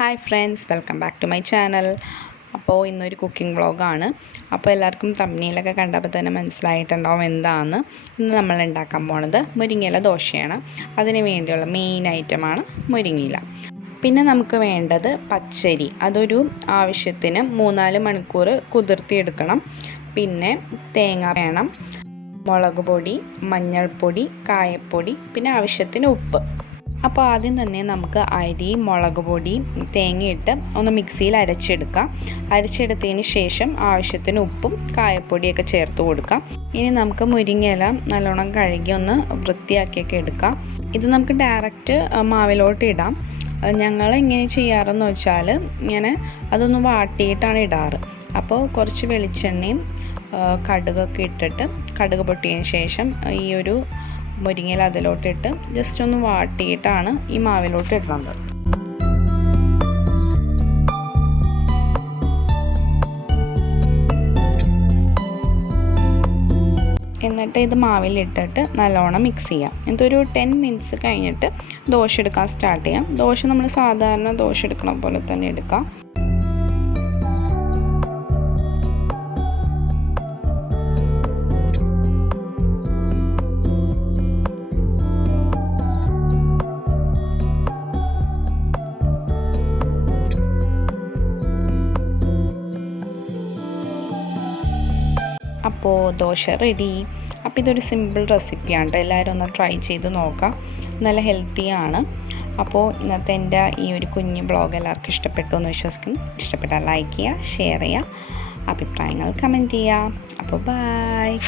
Hi friends welcome back to my channel അപ്പോൾ ഇന്നൊരു cooking വ്ളോഗാണ് അപ്പോൾ എല്ലാവർക്കും തമ്മിയിലൊക്കെ കണ്ടപ്പോൾ തന്നെ മനസ്സിലായിട്ടുണ്ടാവും എന്താണ് ഇന്ന് നമ്മൾ ഉണ്ടാക്കാൻ പോണത് മുരിങ്ങയില ദോശയാണ്. അതിന് വേണ്ടിയുള്ള മെയിൻ ഐറ്റമാണ് മുരിങ്ങയില. പിന്നെ നമുക്ക് വേണ്ടത് പച്ചരി. അതൊരു ആവശ്യത്തിന് മൂന്നാൽ മണിക്കൂർ കുതിർത്തിയെടുക്കണം. പിന്നെ തേങ്ങ വേണം മുളക് പൊടി മഞ്ഞൾപ്പൊടി കായപ്പൊടി പിന്നെ ആവശ്യത്തിന് ഉപ്പ്. അപ്പോൾ ആദ്യം തന്നെ നമുക്ക് അരി മുളക് പൊടി തേങ്ങയിട്ട് ഒന്ന് മിക്സിയിൽ അരച്ചെടുക്കാം. അരച്ചെടുത്തതിന് ശേഷം ആവശ്യത്തിന് ഉപ്പും കായപ്പൊടിയൊക്കെ ചേർത്ത് കൊടുക്കാം. ഇനി നമുക്ക് മുരിങ്ങയില നല്ലോണം കഴുകി ഒന്ന് വൃത്തിയാക്കിയൊക്കെ എടുക്കാം. ഇത് നമുക്ക് ഡയറക്റ്റ് മാവിലോട്ട് ഇടാം. ഞങ്ങൾ എങ്ങനെ ചെയ്യാറെന്ന് വെച്ചാൽ ഇങ്ങനെ അതൊന്ന് വാട്ടിയിട്ടാണ് ഇടാറ്. അപ്പോൾ കുറച്ച് വെളിച്ചെണ്ണയും കടുകൊക്കെ ഇട്ടിട്ട് കടുക് പൊട്ടിയതിന് ശേഷം ഈ ഒരു മുരിങ്ങയില അതിലോട്ടിട്ട് ജസ്റ്റ് ഒന്ന് വാട്ടിയിട്ടാണ് ഈ മാവിലോട്ട് ഇടുന്നത്. എന്നിട്ട് ഇത് മാവിലിട്ടിട്ട് നല്ലോണം മിക്സ് ചെയ്യാം. എന്നിട്ടൊരു ടെൻ മിനിറ്റ്സ് കഴിഞ്ഞിട്ട് ദോശ എടുക്കാൻ സ്റ്റാർട്ട് ചെയ്യാം. ദോശ നമ്മൾ സാധാരണ ദോശ എടുക്കണ പോലെ തന്നെ എടുക്കാം. അപ്പോൾ ദോശ റെഡി അപ്പോൾ ഇതൊരു സിമ്പിൾ റെസിപ്പിയാണ് കേട്ടോ എല്ലാവരും ഒന്ന് ട്രൈ ചെയ്ത് നോക്കാം നല്ല ഹെൽത്തിയാണ് അപ്പോൾ ഇന്നത്തെ എന്റെ ഈ ഒരു കുഞ്ഞ് ബ്ലോഗ് എല്ലാവർക്കും ഇഷ്ടപ്പെട്ടു എന്ന് വിശ്വസിക്കുന്നു. ഇഷ്ടപ്പെട്ടാൽ ലൈക്ക് ചെയ്യുക ഷെയർ ചെയ്യുക. അഭിപ്രായങ്ങൾ കമന്റ് ചെയ്യുക. അപ്പോൾ ബായ്